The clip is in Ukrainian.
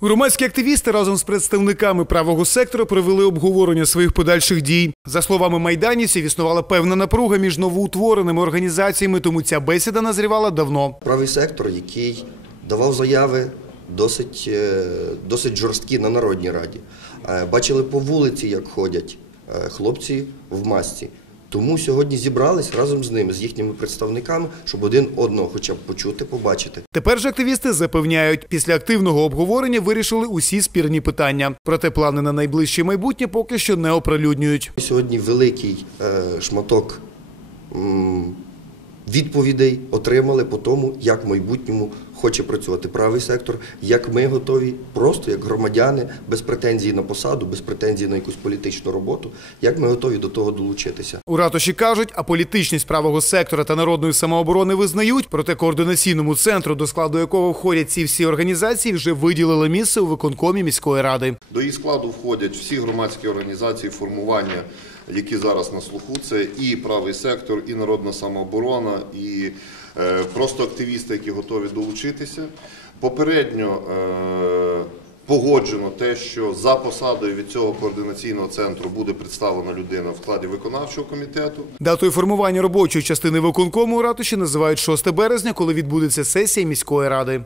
Громадські активісти разом з представниками правого сектора провели обговорення своїх подальших дій. За словами майданівців, існувала певна напруга між новоутвореними організаціями, тому ця бесіда назрівала давно. Правий сектор, який давав заяви досить, е, досить жорсткі на Народній Раді. Е, Бачили по вулиці, як ходять е, хлопці в масці. Тому сьогодні зібрались разом з ними, з їхніми представниками, щоб один одного хоча б почути, побачити. Тепер же активісти запевняють, після активного обговорення вирішили усі спірні питання. Проте плани на найближче майбутнє поки що не оприлюднюють. Сьогодні великий е, шматок відповідей отримали по тому, як в майбутньому хоче працювати правий сектор, як ми готові, просто як громадяни, без претензій на посаду, без претензій на якусь політичну роботу, як ми готові до того долучитися. У ратуші кажуть, а політичність правого сектора та народної самооборони визнають. Проте координаційному центру, до складу якого входять ці всі організації, вже виділили місце у виконкомі міської ради. До її складу входять всі громадські організації формування, які зараз на слуху. Це і правий сектор, і народна самооборона, і е, просто активісти, які готові долучитися. Попередньо е, погоджено те, що за посадою від цього координаційного центру буде представлена людина в складі виконавчого комітету. Датою формування робочої частини виконкому у ратуші називають 6 березня, коли відбудеться сесія міської ради.